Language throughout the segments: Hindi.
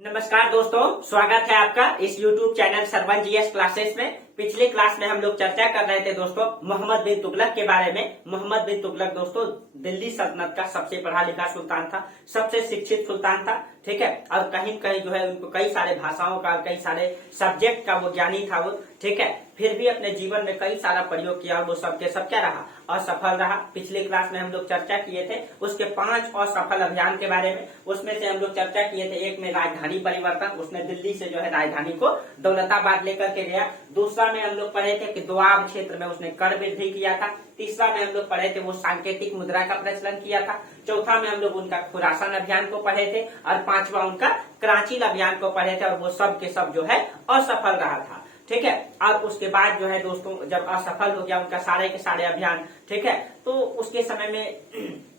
नमस्कार दोस्तों, स्वागत है आपका इस YouTube channel Sarvan GS classes में। पिछले क्लास में हम लोग चर्चा कर रहे थे दोस्तों मोहम्मद बिन तुगलक के बारे में। मोहम्मद बिन तुगलक दोस्तों दिल्ली सल्तनत का सबसे पढ़ा लिखा सुल्तान था, सबसे शिक्षित सुल्तान था, ठीक है। और कहीं कहीं जो है उनको कई सारे भाषाओं का, कई सारे सब्जेक्ट का वो ज्ञानी था वो, ठीक है। फिर भी अपने जीवन में कई सारा प्रयोग किया, वो सबके सब क्या रहा, असफल रहा। पिछले क्लास में हम लोग चर्चा किए थे उसके 5 असफल अभियान के बारे में। उसमें से हम लोग चर्चा किए थे, एक में राजधानी परिवर्तन, उसने दिल्ली से जो है राजधानी को दौलताबाद लेकर के गया। दूसरा में हम लोग पढ़े थे कि दोआब क्षेत्र में उसने कर वृद्धि किया था। तीसरा में हम लोग पढ़े थे वो सांकेतिक मुद्रा का प्रचलन किया था। चौथा में हम लोग उनका खुरासान अभियान को पढ़े थे और 5वां उनका कराची अभियान को पढ़े थे, और वो सब के सब जो है असफल रहा था, ठीक है। और उसके बाद जो है दोस्तों जब असफल हो गया उनका सारे के सारे अभियान, ठीक है, तो उसके समय में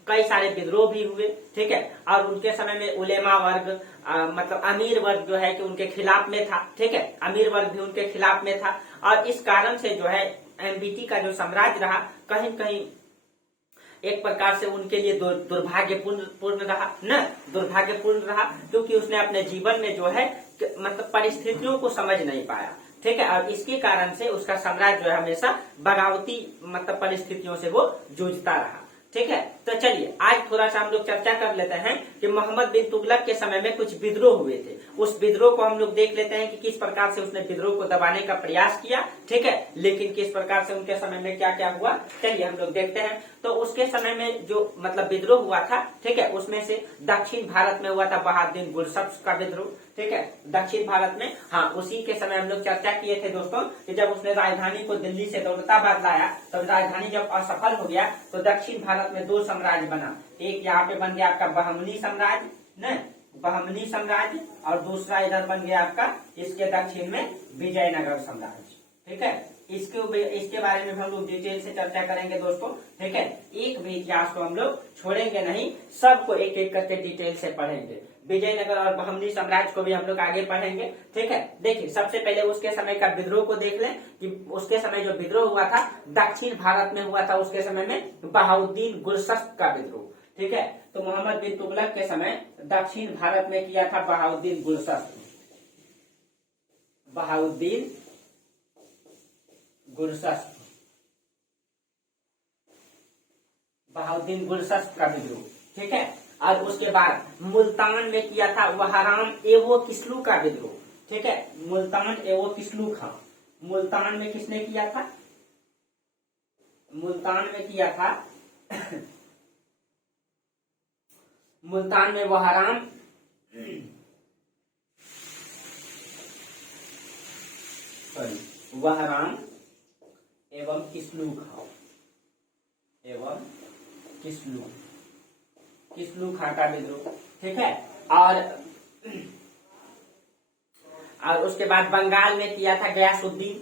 कई सारे विद्रोह भी हुए, ठीक है। और उनके समय में उलेमा वर्ग मतलब अमीर वर्ग जो है कि उनके खिलाफ में था, ठीक है। अमीर वर्ग भी उनके खिलाफ में था, और इस कारण से जो है एमबीटी का जो साम्राज्य रहा कहीं कहीं एक प्रकार से उनके लिए दुर्भाग्यपूर्ण रहा न, दुर्भाग्यपूर्ण रहा, क्योंकि उसने अपने जीवन में जो है मतलब परिस्थितियों को समझ नहीं पाया, ठीक है। और इसके कारण से उसका साम्राज्य जो है हमेशा बगावती मतलब परिस्थितियों से वो जूझता रहा, ठीक है। तो चलिए आज थोड़ा सा हम लोग चर्चा कर लेते हैं कि मोहम्मद बिन तुगलक के समय में कुछ विद्रोह हुए थे। उस विद्रोह को हम लोग देख लेते हैं कि किस प्रकार से उसने विद्रोह को दबाने का प्रयास किया, ठीक है, लेकिन किस प्रकार से उनके समय में क्या क्या हुआ, चलिए हम लोग देखते हैं। तो उसके समय में जो मतलब विद्रोह हुआ था, ठीक है, उसमें से दक्षिण भारत में हुआ था बहाउद्दीन गुरसप्स का विद्रोह, ठीक है, दक्षिण भारत में। हाँ, उसी के समय हम लोग चर्चा किए थे दोस्तों कि जब उसने राजधानी को दिल्ली से दौलताबाद लाया, तब राजधानी जब असफल हो गया तो दक्षिण भारत में 2 साम्राज्य बना। एक यहाँ पे बन गया आपका बहमनी साम्राज्य न, बहमनी साम्राज्य, और दूसरा इधर बन गया आपका इसके दक्षिण में विजयनगर साम्राज्य, ठीक है। इसके बारे में हम लोग डिटेल से चर्चा करेंगे दोस्तों, ठीक है। एक भी इतिहास को हम लोग छोड़ेंगे नहीं, सबको एक एक करके डिटेल से पढ़ेंगे। विजयनगर और बहमनी साम्राज्य को भी हम लोग आगे पढ़ेंगे, ठीक है। देखिए सबसे पहले उसके समय का विद्रोह को देख लें कि उसके समय जो विद्रोह हुआ था दक्षिण भारत में हुआ था। उसके समय में बहाउद्दीन गुरसप्स का विद्रोह, ठीक है। तो मोहम्मद बिन तुगलक के समय दक्षिण भारत में किया था बहाउद्दीन गुरसप्स, बहाउद्दीन गुरसप्स, बहाउद्दीन गुरसप्स का विद्रोह, ठीक है। और उसके बाद मुल्तान में किया था वहराम एवो किस्लू का विद्रोह, ठीक है। मुल्तान एवो किस्लू खां, मुल्तान में किसने किया था, मुल्तान में किया था मुल्तान में वहराम वहराम एवं किस्लू खां, एवं किस्लू खां का विद्रोह, ठीक है। और उसके बाद बंगाल में किया था गयासुद्दीन,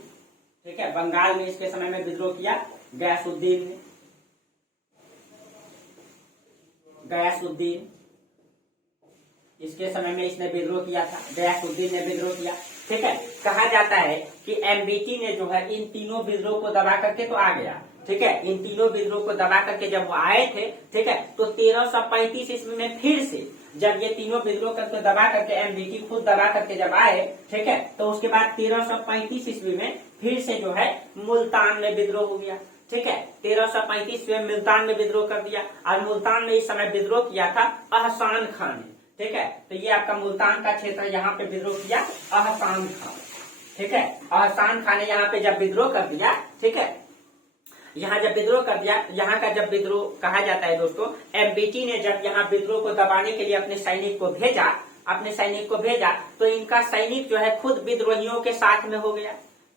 ठीक है। बंगाल में इसके समय में विद्रोह किया गयासुद्दीन ने, गयासुद्दीन इसके समय में इसने विद्रोह किया था, गयासुद्दीन ने विद्रोह किया, ठीक है। कहा जाता है कि एमबीटी ने जो है इन तीनों विद्रोह को दबा करके तो आ गया, ठीक है। इन तीनों विद्रोह को दबा करके जब वो आए थे, ठीक है, तो 1335 ईस्वी में फिर से जब ये तीनों विद्रोह करके दबा करके एमबीटी खुद दबा करके जब आए, ठीक है, तो उसके बाद 1335 ईस्वी में फिर से जो है मुल्तान में विद्रोह हो गया, ठीक है। 1335 में मुल्तान में विद्रोह कर दिया, और मुल्तान में इस समय विद्रोह किया था अहसान खान ने, ठीक है। तो ये आपका मुल्तान का क्षेत्र, यहाँ पे विद्रोह किया अहसान खान, ठीक है। अहसान खान ने यहाँ पे जब विद्रोह कर दिया, ठीक है, यहाँ जब विद्रोह कर दिया, यहाँ का जब विद्रोह कहा जाता है दोस्तों, एमबीटी ने जब यहाँ विद्रोह को दबाने के लिए अपने सैनिक को भेजा, तो इनका सैनिक जो है खुद विद्रोहियों के साथ में हो गया,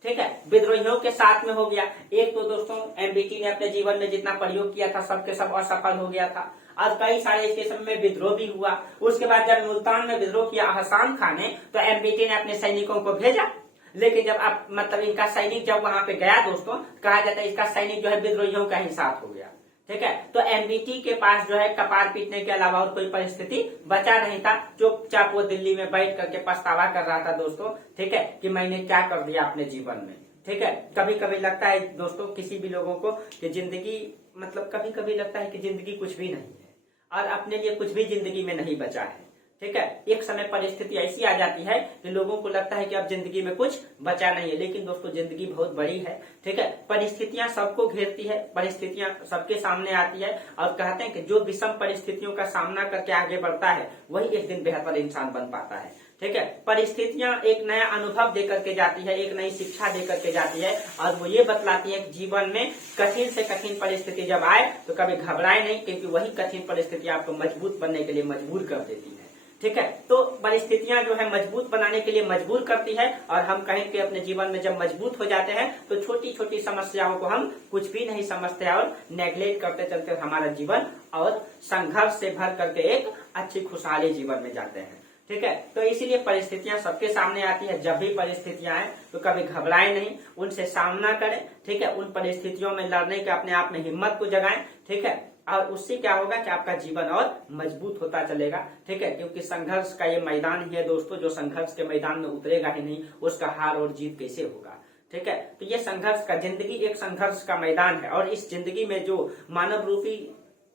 ठीक है, विद्रोहियों के साथ में हो गया। एक तो दोस्तों एमबीटी ने अपने जीवन में जितना प्रयोग किया था सबके सब असफल हो गया था, और कई सारे इसके समय में विद्रोह भी हुआ। उसके बाद जब मुल्तान में विद्रोह किया अहसान खान ने, तो एमबीटी ने अपने सैनिकों को भेजा, लेकिन जब आप मतलब इनका सैनिक जब वहां पे गया दोस्तों, कहा जाता है इसका सैनिक जो है विद्रोहियों का ही साथ हो गया, ठीक है। तो एमबीटी के पास जो है कपार पीटने के अलावा और कोई परिस्थिति बचा नहीं था। चुपचाप वो दिल्ली में बैठ करके पछतावा कर रहा था दोस्तों, ठीक है, कि मैंने क्या कर दिया अपने जीवन में, ठीक है। कभी कभी लगता है दोस्तों किसी भी लोगों को कि जिंदगी मतलब कभी कभी लगता है कि जिंदगी कुछ भी नहीं है, और अपने लिए कुछ भी जिंदगी में नहीं बचा है, ठीक है। एक समय परिस्थिति ऐसी आ जाती है कि लोगों को लगता है कि अब जिंदगी में कुछ बचा नहीं है, लेकिन दोस्तों जिंदगी बहुत बड़ी है। ठीक है, परिस्थितियां सबको घेरती है, परिस्थितियां सबके सामने आती है, और कहते हैं कि जो विषम परिस्थितियों का सामना करके आगे बढ़ता है वही एक दिन बेहतर इंसान बन पाता है। ठीक है, परिस्थितियां एक नया अनुभव देकर के जाती है, एक नई शिक्षा देकर के जाती है, और वो ये बतलाती है कि जीवन में कठिन से कठिन परिस्थिति जब आए तो कभी घबराए नहीं, क्योंकि वही कठिन परिस्थिति आपको मजबूत बनने के लिए मजबूर कर देती है। ठीक है, तो परिस्थितियां जो है मजबूत बनाने के लिए मजबूर करती है, और हम कहें कि अपने जीवन में जब मजबूत हो जाते हैं तो छोटी छोटी समस्याओं को हम कुछ भी नहीं समझते और नेग्लेक्ट करते चलते हमारा जीवन और संघर्ष से भर करके एक अच्छी खुशहाली जीवन में जाते हैं। ठीक है, तो इसीलिए परिस्थितियां सबके सामने आती है। जब भी परिस्थितियां आए तो कभी घबराए नहीं, उनसे सामना करें। ठीक है, उन परिस्थितियों में लड़ने के अपने आप में हिम्मत को जगाएं। ठीक है, और उससे क्या होगा कि आपका जीवन और मजबूत होता चलेगा। ठीक है, क्योंकि संघर्ष का ये मैदान ही है दोस्तों, जो संघर्ष के मैदान में उतरेगा ही नहीं उसका हार और जीत कैसे होगा। ठीक है, तो ये संघर्ष का, जिंदगी एक संघर्ष का मैदान है, और इस जिंदगी में जो मानव रूपी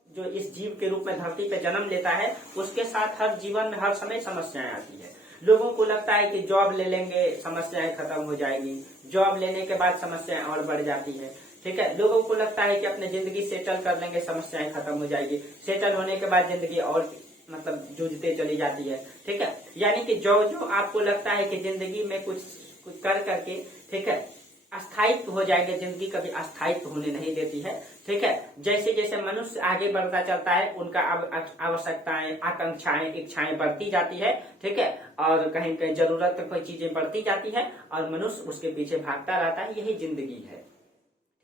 जो इस जीव के रूप में धरती पे जन्म लेता है उसके साथ हर जीवन में हर समय समस्याएं आती है। लोगों को लगता है कि जॉब ले लेंगे समस्याएं खत्म हो जाएगी, जॉब लेने के बाद समस्याएं और बढ़ जाती है। ठीक है, लोगों को लगता है कि अपने जिंदगी सेटल कर लेंगे समस्याएं खत्म हो जाएगी, सेटल होने के बाद जिंदगी और मतलब जूझते चली जाती है। ठीक है, यानी कि जो जो आपको लगता है कि जिंदगी में कुछ कर करके, ठीक है, अस्थायित्व हो जाएंगे, जिंदगी कभी अस्थायित्व होने नहीं देती है। ठीक है, जैसे जैसे मनुष्य आगे बढ़ता चलता है उनका आवश्यकताएं, आकांक्षाएं, इच्छाएं बढ़ती जाती है। ठीक है, और कहीं कहीं जरूरत तक कोई चीजें बढ़ती जाती है और मनुष्य उसके पीछे भागता रहता है। यही जिंदगी है।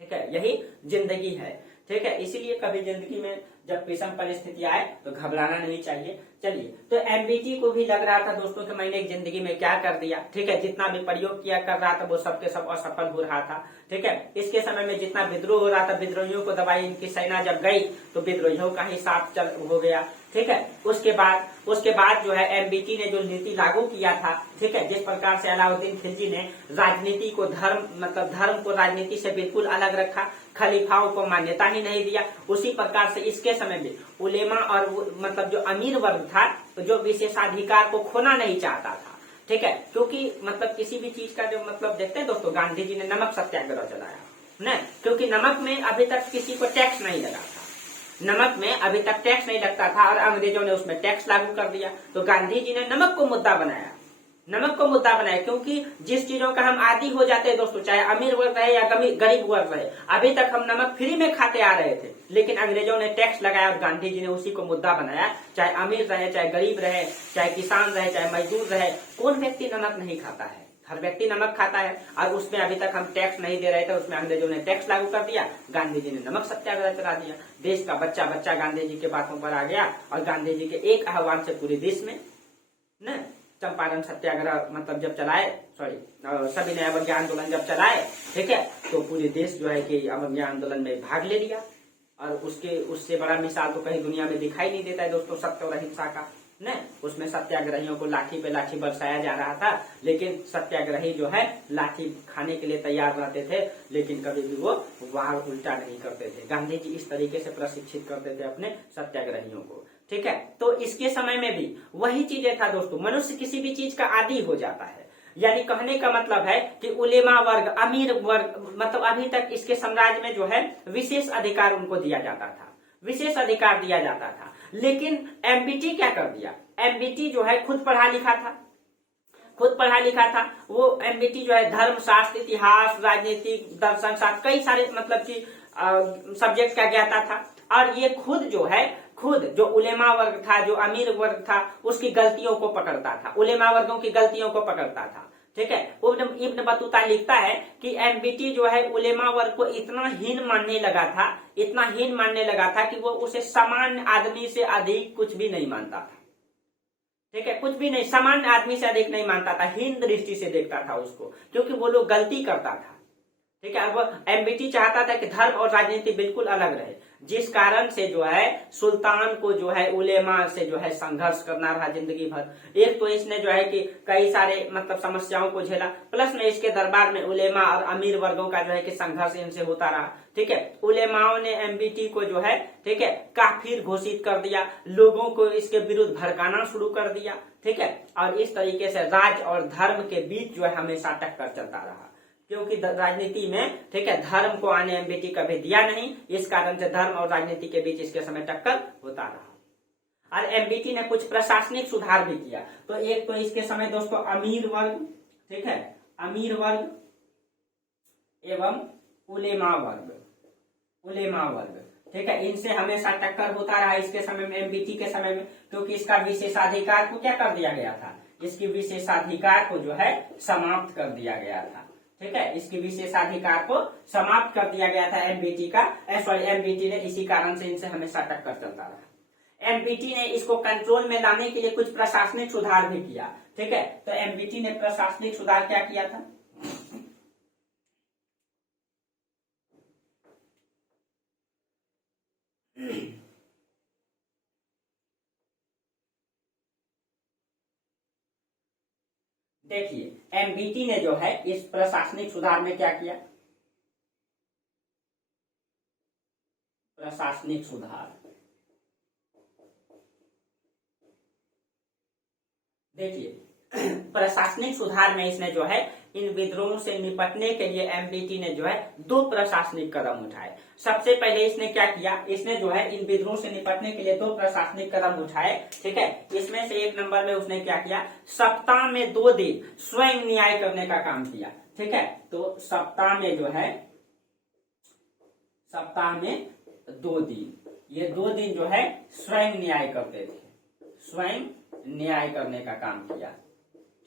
ठीक है, यही जिंदगी है। ठीक है, इसीलिए कभी जिंदगी में जब विषम परिस्थिति आए तो घबराना नहीं चाहिए। चलिए, तो एमबीटी को भी लग रहा था दोस्तों कि मैंने एक जिंदगी में क्या कर दिया। ठीक है, जितना भी प्रयोग किया कर रहा था वो सबके सब असफल हो रहा था। ठीक है, इसके समय में जितना विद्रोह हो रहा था, विद्रोहियों को दबाई इनकी सेना जब गई तो विद्रोहियों का ही साथ चल हो गया। ठीक है, उसके बाद जो है एमबीटी ने जो नीति लागू किया था, ठीक है, जिस प्रकार से अलाउद्दीन खिलजी ने राजनीति को धर्म को राजनीति से बिल्कुल अलग रखा, खलीफाओं को मान्यता ही नहीं दिया, उसी प्रकार से इसके समय में उलेमा और जो अमीर वर्ग था, जो विशेषाधिकार को खोना नहीं चाहता था। ठीक है, क्योंकि किसी भी चीज का जो देखते हैं दोस्तों, गांधी जी ने नमक सत्याग्रह चलाया न, क्योंकि नमक में अभी तक किसी को टैक्स नहीं लगा था, नमक में अभी तक टैक्स नहीं लगता था और अंग्रेजों ने उसमें टैक्स लागू कर दिया। तो गांधी जी ने नमक को मुद्दा बनाया, क्योंकि जिस चीजों का हम आदी हो जाते हैं दोस्तों, चाहे अमीर वर्ग रहे या गरीब वर्ग रहे, अभी तक हम नमक फ्री में खाते आ रहे थे, लेकिन अंग्रेजों ने टैक्स लगाया और गांधी जी ने उसी को मुद्दा बनाया। चाहे अमीर रहे, चाहे गरीब रहे, चाहे किसान रहे, चाहे मजदूर रहे, कौन व्यक्ति नमक नहीं खाता है? हर व्यक्ति नमक खाता है, और उसमें अभी तक हम टैक्स नहीं दे रहे थे, उसमें अंग्रेजों ने टैक्स लागू कर दिया, गांधी जी ने नमक सत्याग्रह चला दिया। देश का बच्चा बच्चा गांधी जी के बातों पर आ गया, और गांधी जी के एक आह्वान से पूरे देश में न चंपारण सत्याग्रह जब चलाए, सविनय अवज्ञा आंदोलन जब चलाए, ठीक है, तो पूरे देश जो है कि अवज्ञा आंदोलन में भाग ले लिया। और उससे बड़ा मिसाल तो कहीं दुनिया में दिखाई नहीं देता है दोस्तों, सत्य और अहिंसा का न। उसमें सत्याग्रहियों को लाठी पे लाठी बरसाया जा रहा था, लेकिन सत्याग्रही जो है लाठी खाने के लिए तैयार रहते थे, लेकिन कभी भी वो वार उल्टा नहीं करते थे। गांधी जी इस तरीके से प्रशिक्षित करते थे अपने सत्याग्रहियों को। ठीक है, तो इसके समय में भी वही चीजें था दोस्तों, मनुष्य किसी भी चीज का आदी हो जाता है। यानी कहने का मतलब है कि उलेमा वर्ग, अमीर वर्ग, अभी तक इसके साम्राज्य में जो है विशेष अधिकार उनको दिया जाता था, विशेष अधिकार दिया जाता था। लेकिन एमबीटी क्या कर दिया? एमबीटी जो है खुद पढ़ा लिखा था, वो एमबीटी जो है धर्म शास्त्र, इतिहास, राजनीति, दर्शन शास्त्र, कई सारे सब्जेक्ट का ज्ञाता था। और ये खुद जो उलेमा वर्ग था, जो अमीर वर्ग था, उसकी गलतियों को पकड़ता था, उलेमा वर्गों की गलतियों को पकड़ता था। ठीक है, इब्न बतूता लिखता है कि एमबीटी जो है उलेमा वर्ग को इतना हीन मानने लगा था कि वो उसे सामान्य आदमी से अधिक कुछ भी नहीं मानता था। ठीक है, कुछ भी नहीं, सामान्य आदमी से अधिक नहीं मानता था, हीन दृष्टि से देखता था उसको, क्योंकि वो लोग गलती करता था। ठीक है, अब एमबीटी चाहता था कि धर्म और राजनीति बिल्कुल अलग रहे, जिस कारण से जो है सुल्तान को जो है उलेमा से जो है संघर्ष करना रहा जिंदगी भर। एक तो इसने जो है कि कई सारे मतलब समस्याओं को झेला, प्लस में इसके दरबार में उलेमा और अमीर वर्गों का जो है कि संघर्ष इनसे होता रहा। ठीक है, उलेमाओं ने एमबीटी को जो है ठीक है काफिर घोषित कर दिया, लोगों को इसके विरुद्ध भड़काना शुरू कर दिया। ठीक है, और इस तरीके से राज और धर्म के बीच जो है हमेशा टक्कर चलता रहा, क्योंकि राजनीति में ठीक है धर्म को आने एमबीटी कभी दिया नहीं, इस कारण से धर्म और राजनीति के बीच इसके समय टक्कर होता रहा। और एमबीटी ने कुछ प्रशासनिक सुधार भी किया। तो एक तो इसके समय दोस्तों अमीर वर्ग, ठीक है, अमीर वर्ग एवं उलेमा वर्ग, उलेमा वर्ग, ठीक है, इनसे हमेशा टक्कर होता रहा इसके समय में, एमबीटी के समय में, क्योंकि इसका विशेषाधिकार को क्या कर दिया गया था, इसकी विशेषाधिकार को जो है समाप्त कर दिया गया था। ठीक है, इसके विशेषाधिकार को समाप्त कर दिया गया था एमबीटी का, सॉरी एमबीटी ने, इसी कारण से इनसे हमेशा टक्कर चलता रहा। एमबीटी ने इसको कंट्रोल में लाने के लिए कुछ प्रशासनिक सुधार भी किया। ठीक है, तो एमबीटी ने प्रशासनिक सुधार क्या किया था, देखिए एमबीटी ने जो है इस प्रशासनिक सुधार में क्या किया, प्रशासनिक सुधार, देखिए प्रशासनिक सुधार में इसने जो है इन विद्रोहों से निपटने के लिए एमबीटी ने जो है दो प्रशासनिक कदम उठाए। सबसे पहले इसने क्या किया, इसने जो है इन विद्रोहों से निपटने के लिए दो प्रशासनिक कदम उठाए। ठीक है, इसमें से एक नंबर में उसने क्या किया, सप्ताह में 2 दिन स्वयं न्याय करने का काम किया। ठीक है, तो सप्ताह में जो है, सप्ताह में 2 दिन, ये 2 दिन जो है स्वयं न्याय करते थे, स्वयं न्याय करने का काम किया।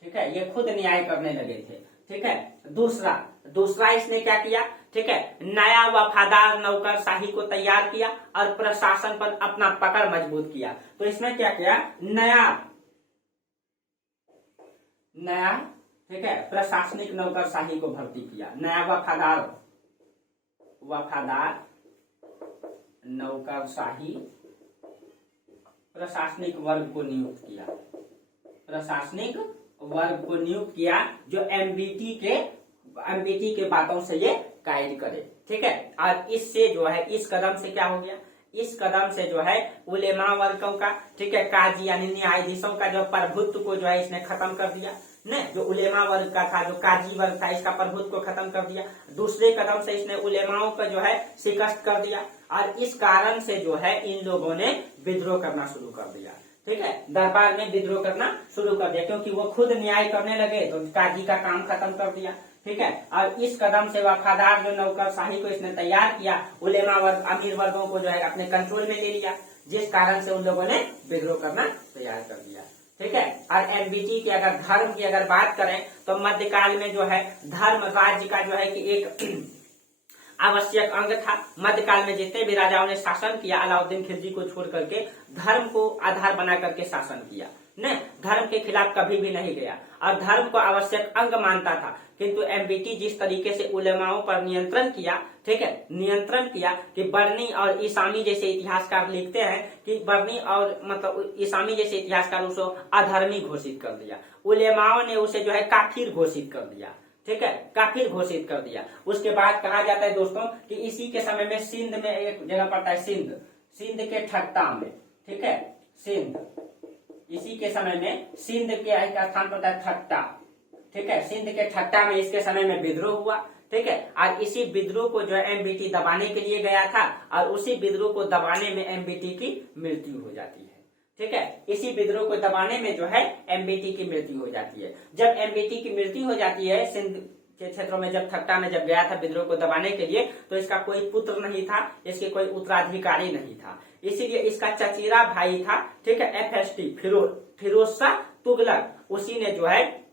ठीक है, ये खुद न्याय करने लगे थे। ठीक है, दूसरा इसने क्या किया, ठीक है, नया वफादार नौकरशाही को तैयार किया और प्रशासन पर अपना पकड़ मजबूत किया। तो इसमें क्या किया, नया ठीक है प्रशासनिक नौकरशाही को भर्ती किया, नया वफादार नौकरशाही प्रशासनिक वर्ग को नियुक्त किया, प्रशासनिक वर्ग को नियुक्त किया जो एमबीटी के बातों से ये गाइड करे। ठीक है, और इससे जो है इस कदम से क्या हो गया, इस कदम से जो है उलेमा वर्गों का, ठीक है, काजी यानी न्यायाधीशों का जो प्रभुत्व को जो है इसने खत्म कर दिया ने, जो उलेमा वर्ग का था, जो काजी वर्ग था, इसका प्रभुत्व को खत्म कर दिया। दूसरे कदम से इसने उलेमाओं का जो है शिकस्त कर दिया, और इस कारण से जो है इन लोगों ने विद्रोह करना शुरू कर दिया। ठीक है, दरबार में विद्रोह करना शुरू कर दिया, क्योंकि वो खुद न्याय करने लगे तो काजी का काम खत्म कर दिया। ठीक है, और इस कदम से वफादार जो नौकरशाही को इसने तैयार किया, उलेमा वर्ग अमीर वर्गों को जो है अपने कंट्रोल में ले लिया, जिस कारण से उन लोगों ने विद्रोह करना तैयार कर दिया। ठीक है, और एमबीटी की अगर धर्म की अगर बात करें तो मध्यकाल में जो है धर्म राज्य का जो है कि एक आवश्यक अंग था। मध्यकाल में जितने भी राजाओं ने शासन किया, अलाउद्दीन खिलजी को छोड़ करके धर्म को आधार बना करके शासन किया, ने धर्म के खिलाफ कभी भी नहीं गया और धर्म को आवश्यक अंग मानता था। किंतु एमबीटी जिस तरीके से उलेमाओं पर नियंत्रण किया, ठीक है, नियंत्रण किया कि बर्नी और ईसामी जैसे इतिहासकार लिखते हैं कि बर्नी और मतलब ईसामी जैसे इतिहासकार उसको अधर्मी घोषित कर दिया, उलेमाओं ने उसे जो है काफिर घोषित कर दिया। ठीक है, काफिर घोषित कर दिया। उसके बाद कहा जाता है दोस्तों कि इसी के समय में सिंध में एक जगह पड़ता है, सिंध के ठट्टा में, ठीक है, सिंध, इसी के समय में सिंध के एक स्थान पड़ता है ठट्टा। ठीक है, सिंध के ठट्टा में इसके समय में विद्रोह हुआ। ठीक है, और इसी विद्रोह को जो है एमबीटी दबाने के लिए गया था और उसी विद्रोह को दबाने में एमबीटी की मृत्यु हो जाती है। ठीक है, इसी विद्रोह को दबाने में जो है एमबीटी की मृत्यु हो जाती है। जब एमबीटी की मृत्यु हो जाती है, सिंध के क्षेत्रों में जब ठट्टा में जब गया था विद्रोह को दबाने के लिए, तो इसका कोई पुत्र नहीं था, इसके कोई उत्तराधिकारी नहीं था, इसीलिए इसका चचेरा भाई था, ठीक है, एफएसटी फिरोज शाह तुगलक, उसी ने जो है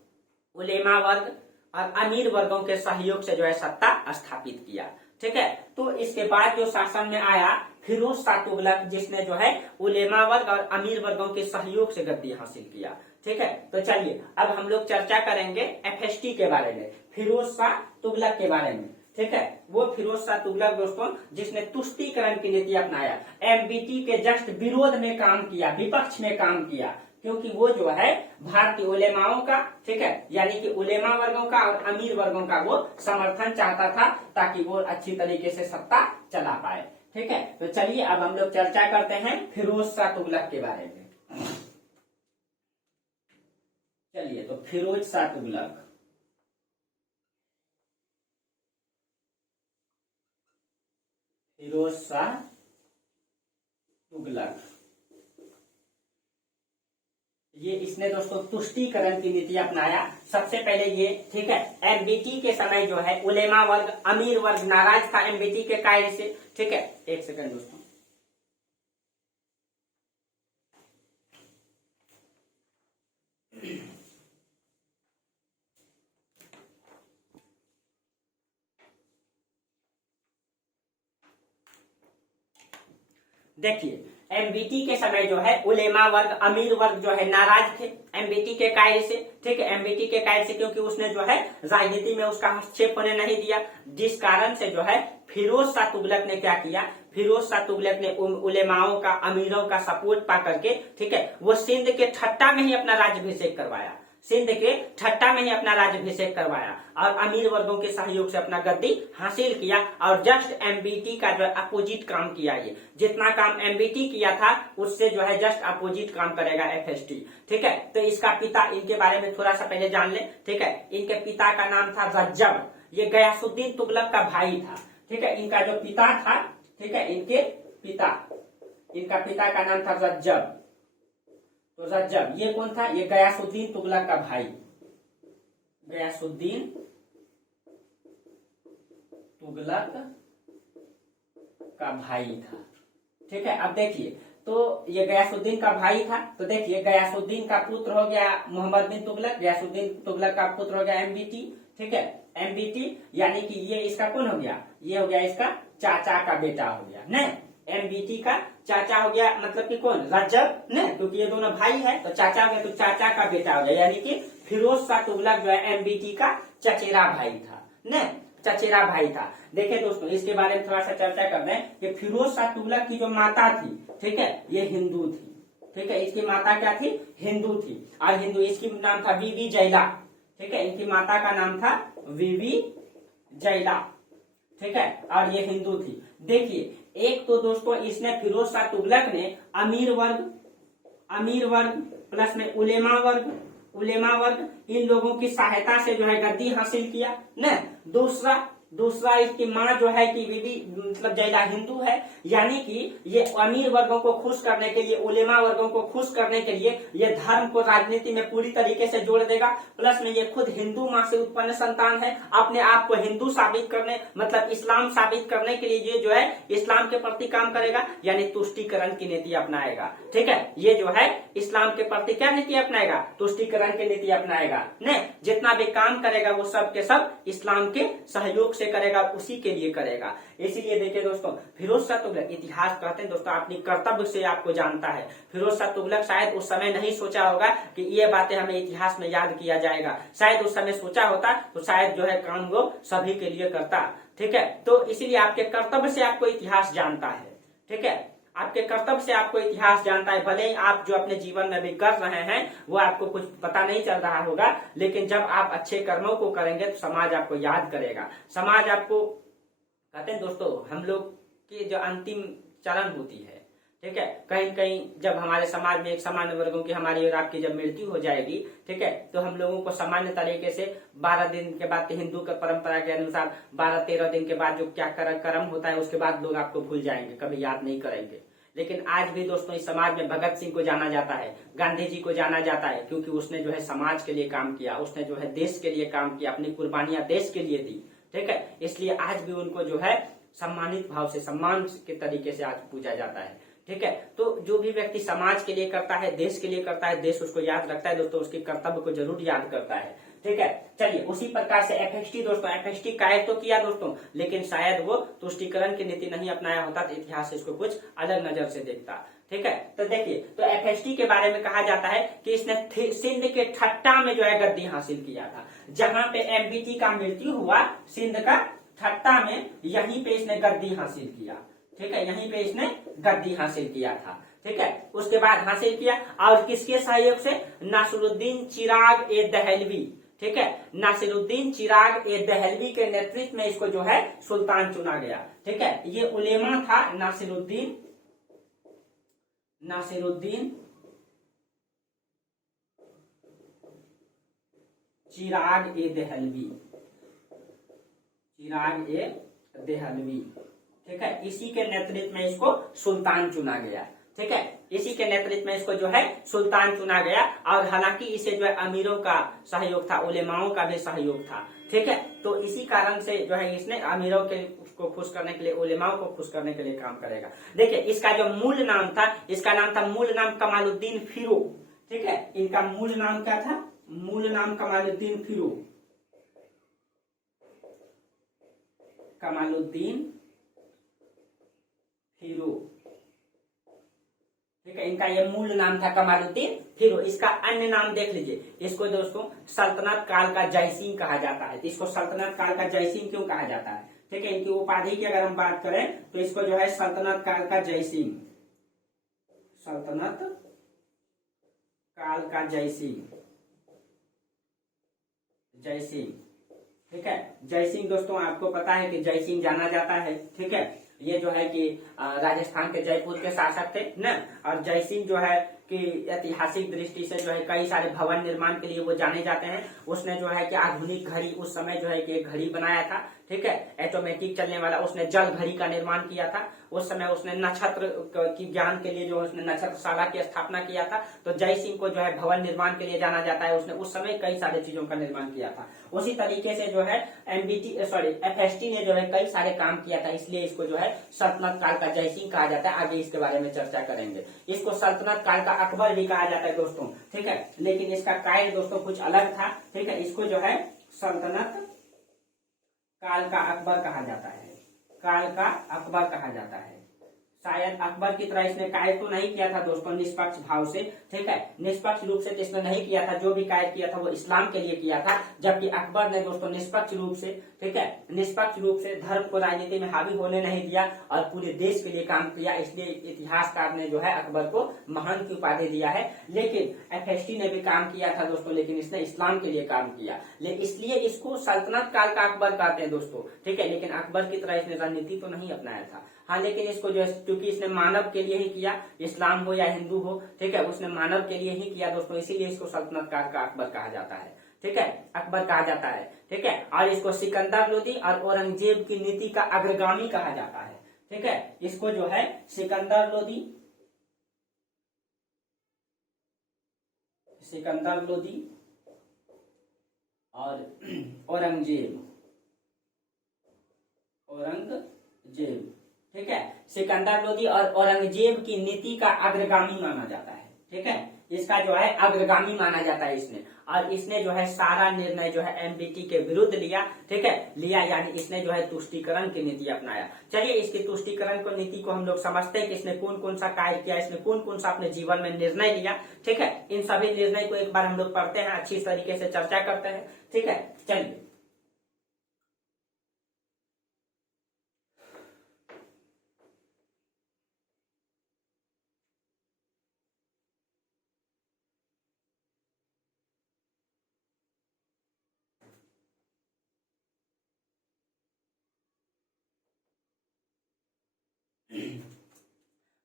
उलेमा वर्ग और अमीर वर्गों के सहयोग से जो है सत्ता स्थापित किया। ठीक है, तो इसके बाद जो शासन में आया फिरोज शाह तुगलक, जिसने जो है उलेमा वर्ग और अमीर वर्गों के सहयोग से गद्दी हासिल किया। ठीक है, तो चलिए अब हम लोग चर्चा करेंगे एफएसटी के बारे में, फिरोज शाह तुगलक के बारे में। ठीक है, वो फिरोज शाह तुगलक दोस्तों जिसने तुष्टीकरण की नीति अपनाया, एमबीटी के जस्ट विरोध में काम किया, विपक्ष में काम किया, क्योंकि वो जो है भारतीय उलेमाओं का, ठीक है, यानी कि उलेमा वर्गों का और अमीर वर्गों का वो समर्थन चाहता था ताकि वो अच्छी तरीके से सत्ता चला पाए। ठीक है, तो चलिए अब हम लोग चर्चा करते हैं फिरोज शाह तुगलक के बारे में। चलिए, तो फिरोज शाह तुगलक, फिरोज शाह तुगलक ये इसने दोस्तों तुष्टीकरण की नीति अपनाया। सबसे पहले ये, ठीक है, एमबीटी के समय जो है उलेमा वर्ग, अमीर वर्ग नाराज था एमबीटी के कार्य से। ठीक है, एक सेकंड दोस्तों, देखिए एमबीटी के समय जो है उलेमा वर्ग, अमीर वर्ग जो है नाराज थे एमबीटी के कार्य से। ठीक है, एमबीटी के कार्य से, क्योंकि उसने जो है राजनीति में उसका हस्तक्षेप होने नहीं दिया, जिस कारण से जो है फिरोज शाह तुगलक ने क्या किया, फिरोज शाह तुगलक ने उलेमाओं का, अमीरों का सपोर्ट पा करके, ठीक है, वो सिंध के ठट्टा में ही अपना राज्याभिषेक करवाया, सिंध के ठट्टा में ही अपना राज्याभिषेक करवाया और अमीर वर्गों के सहयोग से अपना गद्दी हासिल किया और जस्ट एमबीटी का जो अपोजिट काम किया। ये जितना काम एमबीटी किया था उससे जो है जस्ट अपोजिट काम करेगा एफएसटी। ठीक है, तो इसका पिता, इनके बारे में थोड़ा सा पहले जान ले। ठीक है, इनके पिता का नाम था रज्जब, ये गयासुद्दीन तुगलक का भाई था। ठीक है, इनका जो पिता था, ठीक है, इनका पिता का नाम था रज्जब। तो रज्जब ये कौन था, ये गयासुद्दीन तुगलक का भाई, गयासुद्दीन तुगलक का भाई था। ठीक है, अब देखिए, तो ये गयासुद्दीन का भाई था, तो देखिए गयासुद्दीन का पुत्र हो गया मोहम्मद बिन तुगलक, गयासुद्दीन तुगलक का पुत्र हो गया एमबीटी। ठीक है, एमबीटी यानी कि ये इसका कौन हो गया, ये हो गया इसका चाचा का बेटा हो गया न, एमबीटी का चाचा हो गया, मतलब कि कौन, रज्जब न, क्योंकि ये दोनों भाई है तो चाचा हो गया, तो चाचा का बेटा हो गया, यानी कि फिरोज शाह तुगलक जो है एमबीटी का चचेरा भाई था न, चचेरा भाई था। देखिए दोस्तों, इसके बारे में थोड़ा सा चर्चा कर रहे हैं कि फिरोज शाह तुगलक की जो माता थी, ठीक है, ये हिंदू थी। ठीक है, इसकी माता क्या थी, हिंदू थी, और हिंदू, इसकी नाम था बीबी जैला। ठीक है, इनकी माता का नाम था बीबी जैला। ठीक है, और ये हिंदू थी। देखिए, एक तो दोस्तों इसने, फिरोज शाह तुगलक ने अमीर वर्ग प्लस में उलेमा वर्ग इन लोगों की सहायता से जो है गद्दी हासिल किया न। दूसरा इसकी माँ जो है कि बीबी मतलब जैला हिंदू है, यानी कि ये अमीर वर्गों को खुश करने के लिए, उलेमा वर्गों को खुश करने के लिए ये धर्म को राजनीति में पूरी तरीके से जोड़ देगा। प्लस में ये खुद हिंदू माँ से उत्पन्न संतान है, अपने आप को हिंदू साबित करने, मतलब इस्लाम साबित करने के लिए ये जो है इस्लाम के प्रति काम करेगा, यानी तुष्टीकरण की नीति अपनाएगा। ठीक है, ये जो है इस्लाम के प्रति क्या नीति अपनाएगा, तुष्टीकरण की नीति अपनाएगा न। जितना भी काम करेगा वो सब के सब इस्लाम के सहयोग से करेगा, उसी के लिए करेगा। इसीलिए देखिए दोस्तों, फिरोज शाह तुगलक, इतिहास कहते हैं दोस्तों अपनी कर्तव्य से आपको जानता है। फिरोज शाह तुगलक शायद उस समय नहीं सोचा होगा कि ये बातें हमें इतिहास में याद किया जाएगा, शायद उस समय सोचा होता तो शायद जो है काम वो सभी के लिए करता। ठीक है, तो इसीलिए आपके कर्तव्य से आपको इतिहास जानता है। ठीक है, आपके कर्तव्य से आपको इतिहास जानता है, भले ही आप जो अपने जीवन में भी कर रहे हैं वो आपको कुछ पता नहीं चल रहा होगा, लेकिन जब आप अच्छे कर्मों को करेंगे तो समाज आपको याद करेगा। समाज आपको, कहते हैं दोस्तों, हम लोग की जो अंतिम चरण होती है, ठीक है, कहीं कहीं जब हमारे समाज में एक सामान्य वर्गों की, हमारी और आपकी जब मृत्यु हो जाएगी, ठीक है, तो हम लोगों को सामान्य तरीके से 12 दिन के बाद, हिंदू का परंपरा के अनुसार 12-13 दिन के बाद जो क्या कर्म होता है उसके बाद लोग आपको भूल जाएंगे, कभी याद नहीं करेंगे। लेकिन आज भी दोस्तों इस समाज में भगत सिंह को जाना जाता है, गांधी जी को जाना जाता है, क्योंकि उसने जो है समाज के लिए काम किया, उसने जो है देश के लिए काम किया, अपनी कुर्बानियां देश के लिए दी। ठीक है, इसलिए आज भी उनको जो है सम्मानित भाव से, सम्मान के तरीके से आज पूजा जाता है। ठीक है, तो जो भी व्यक्ति समाज के लिए करता है, देश के लिए करता है, देश उसको याद रखता है दोस्तों, उसके कर्तव्य को जरूर याद करता है। ठीक है, चलिए उसी प्रकार से एफएसटी दोस्तों, एफएसटी कायद तो किया दोस्तों, लेकिन शायद वो तुष्टीकरण की नीति नहीं अपनाया होता तो इतिहास इसको कुछ अलग नजर से देखता। ठीक है, तो देखिए, तो एफएसटी के बारे में कहा जाता है कि इसने सिंध के ठट्टा में जो है गद्दी हासिल किया था, जहां पे एमबीटी का मृत्यु हुआ, सिंध का ठट्टा में यहीं पे इसने गद्दी हासिल किया। ठीक है, यहीं पे इसने गद्दी हासिल किया था। ठीक है, उसके बाद हासिल किया और किसके सहयोग से? नासिरुद्दीन चिराग ए दहलवी। ठीक है, नासिरुद्दीन चिराग ए दहलवी के नेतृत्व में इसको जो है सुल्तान चुना गया। ठीक है, ये उलेमा था नासिरुद्दीन चिराग ए दहलवी, ठीक है, इसी के नेतृत्व में इसको सुल्तान चुना गया। ठीक है, इसी के नेतृत्व में इसको जो है सुल्तान चुना गया और हालांकि इसे जो है अमीरों का सहयोग था, उलेमाओं का भी सहयोग था। ठीक है, तो इसी कारण से जो है इसने अमीरों के को खुश करने के लिए, उलेमाओं को खुश करने के लिए काम करेगा। देखिए, इसका जो मूल नाम था, इसका नाम था मूल नाम कमालुद्दीन फिरो। ठीक है, इनका मूल नाम क्या था? मूल नाम कमालुद्दीन फिरो, कमालुद्दीन फिरो। ठीक है, इनका ये मूल नाम था कमालुद्दीन फिरो। इसका अन्य नाम देख लीजिए, इसको दोस्तों सल्तनत काल का जयसिंह कहा जाता है। इसको सल्तनत काल का जयसिंह क्यों कहा जाता है? ठीक है, इनकी उपाधि की अगर हम बात करें तो इसको जो है सल्तनत काल का जयसिंह, सल्तनत काल का जयसिंह। ठीक है, जयसिंह दोस्तों आपको पता है कि जयसिंह जाना जाता है। ठीक है, ये जो है कि राजस्थान के जयपुर के शासक थे ना, और जयसिंह जो है कि ऐतिहासिक दृष्टि से जो है कई सारे भवन निर्माण के लिए वो जाने जाते हैं। उसने जो है कि आधुनिक घड़ी, उस समय जो है कि एक घड़ी बनाया था। ठीक है, ऑटोमेटिक चलने वाला, उसने जल घड़ी का निर्माण किया था। उस समय उसने नक्षत्र की ज्ञान के लिए जो उसने नक्षत्रशाला की स्थापना किया था। तो जयसिंह को जो है भवन निर्माण के लिए जाना जाता है। उसने उस समय कई सारी चीजों का निर्माण किया था। उसी तरीके से जो है एफएसटी ने जो है कई सारे काम किया था, इसलिए इसको जो है सल्तनत काल का जयसिंह कहा जाता है। आगे इसके बारे में चर्चा करेंगे। इसको सल्तनत काल का अकबर भी कहा जाता है दोस्तों। ठीक है, लेकिन इसका कार्य दोस्तों कुछ अलग था। ठीक है, इसको जो है सल्तनत काल का अकबर कहा जाता है, काल का अकबर कहा जाता है। शायद अकबर की तरह इसने कार्य तो नहीं किया था दोस्तों निष्पक्ष भाव से। ठीक है, निष्पक्ष रूप से तो इसने नहीं किया था। जो भी कार्य किया था वो इस्लाम के लिए किया था, जबकि अकबर ने दोस्तों निष्पक्ष रूप से, ठीक है, निष्पक्ष रूप से धर्म को राजनीति में हावी होने नहीं दिया और पूरे देश के लिए काम किया। इसलिए इतिहासकार ने जो है अकबर को महान की उपाधि दिया है। लेकिन एफएसटी ने भी काम किया था दोस्तों, लेकिन इसने इस्लाम के लिए काम किया, इसलिए इसको सल्तनत काल का अकबर कहते हैं दोस्तों। ठीक है, लेकिन अकबर की तरह इसने रणनीति तो नहीं अपनाया था। हाँ, लेकिन इसको जो है क्योंकि इसने मानव के लिए ही किया, इस्लाम हो या हिंदू हो, ठीक है, उसने मानव के लिए ही किया दोस्तों, इसीलिए इसको सल्तनत काल का अकबर कहा जाता है। ठीक है, अकबर कहा जाता है। ठीक है, और इसको सिकंदर लोदी और औरंगजेब की नीति का अग्रगामी कहा जाता है। ठीक है, इसको जो है सिकंदर लोदी और औरंगजेब, ठीक है, सिकंदर लोदी और औरंगजेब की नीति का अग्रगामी माना जाता है। ठीक है, इसका जो है अग्रगामी माना जाता है इसने, और इसने जो है सारा निर्णय जो है एमबीटी के विरुद्ध लिया। ठीक है, यानी इसने जो है तुष्टीकरण की नीति अपनाया। चलिए, इसकी तुष्टीकरण को नीति को हम लोग समझते हैं कि इसने कौन कौन सा कार्य किया, इसने कौन कौन सा अपने जीवन में निर्णय लिया। ठीक है, इन सभी निर्णय को एक बार हम लोग पढ़ते हैं, अच्छी तरीके से चर्चा करते हैं। ठीक है, चलिए।